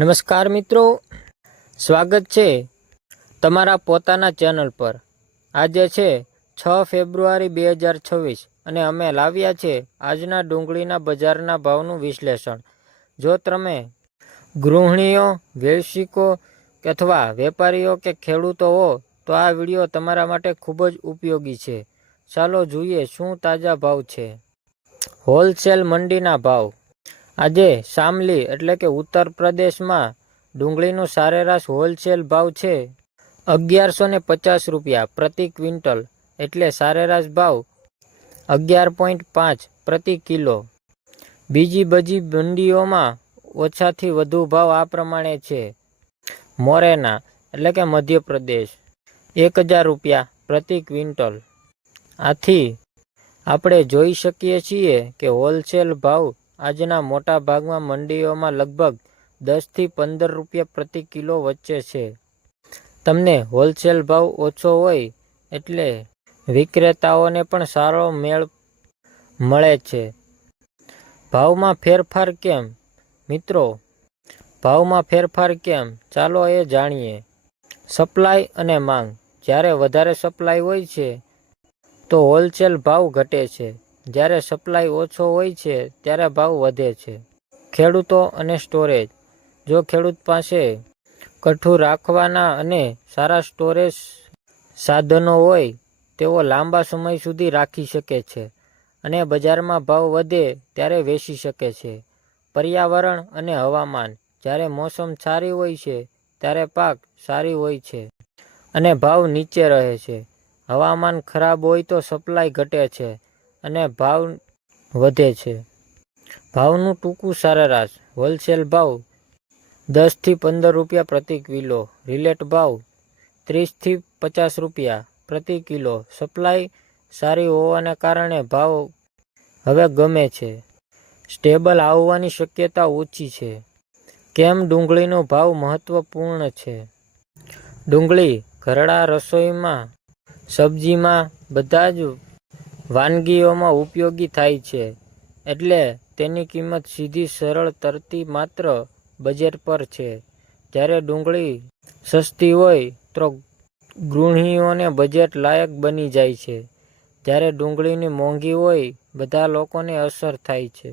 નમસ્કાર મિત્રો, સ્વાગત છે તમારા પોતાના ચેનલ પર। આજે છે 6 ફેબ્રુઆરી 2026 અને અમે લાવ્યા છે આજના ડુંગળીના બજારના ભાવનું વિશ્લેષણ। જો તમે ગૃહિણીઓ, વ્યવસાયિકો અથવા વેપારીઓ કે ખેડૂતો હો તો આ વિડીયો તમારા માટે ખૂબ જ ઉપયોગી છે। ચાલો જોઈએ શું તાજા ભાવ છે। હોલસેલ મંડીના ભાવ। આજે શામલી એટલે કે ઉત્તર પ્રદેશમાં ડુંગળીનો સરેરાશ હોલસેલ ભાવ છે 1150 રૂપિયા પ્રતિ ક્વિન્ટલ, એટલે સરેરાશ ભાવ 11.5 પ્રતિ કિલો। બીજી બધી મંડીઓમાં ઓછાથી વધુ ભાવ આ પ્રમાણે છે। મોરેના એટલે કે મધ્યપ્રદેશ 1000 રૂપિયા પ્રતિ ક્વિન્ટલ। આથી આપણે જોઈ શકીએ છીએ કે હોલસેલ ભાવ આજના મોટા ભાગમાં મંડીઓમાં લગભગ 10 થી 15 રૂપિયા પ્રતિ કિલો વચ્ચે છે। તમને હોલસેલ ભાવ ઓછો હોય એટલે વિક્રેતાઓને પણ સારો મેળ મળે છે। ભાવમાં ફેરફાર કેમ? મિત્રો, ભાવમાં ફેરફાર કેમ ચાલો એ જાણીએ। સપ્લાય અને માંગ। જ્યારે વધારે સપ્લાય હોય છે તો હોલસેલ ભાવ ઘટે છે, જ્યારે સપ્લાય ઓછો હોય છે ત્યારે ભાવ વધે છે। ખેડૂતો અને સ્ટોરેજ। જો ખેડૂત પાસે કઠું રાખવાના અને સારા સ્ટોરેજ સાધનો હોય, તેઓ લાંબા સમય સુધી રાખી શકે છે અને બજારમાં ભાવ વધે ત્યારે વેચી શકે છે। પર્યાવરણ અને હવામાન। જ્યારે મોસમ સારી હોય છે ત્યારે પાક સારી હોય છે અને ભાવ નીચે રહે છે। હવામાન ખરાબ હોય તો સપ્લાય ઘટે છે અને ભાવ વધે છે। ભાવનું ટૂંકું સરેરાશ। હોલસેલ ભાવ 10 થી 15 રૂપિયા પ્રતિ કિલો, રિટેલ ભાવ 30 થી 50 રૂપિયા પ્રતિ કિલો। સપ્લાય સારી હોવાને કારણે ભાવ હવે ગમે છે। સ્ટેબલ આવવાની શક્યતા ઓછી છે। કેમ ડુંગળીનો ભાવ મહત્વપૂર્ણ છે? ડુંગળી ઘરડા રસોઈમાં, સબ્જીમાં, બધા જ વાનગીઓમાં ઉપયોગી થાય છે, એટલે તેની કિંમત સીધી સરળ તરતી માત્ર બજેટ પર છે। જ્યારે ડુંગળી સસ્તી હોય તો ગૃહિણીઓને બજેટ લાયક બની જાય છે, જ્યારે ડુંગળીની મોંઘી હોય બધા લોકોને અસર થાય છે।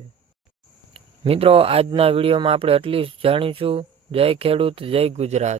મિત્રો, આજના વિડીયોમાં આપણે એટલી જ જાણીશું। જય ખેડૂત, જય ગુજરાત।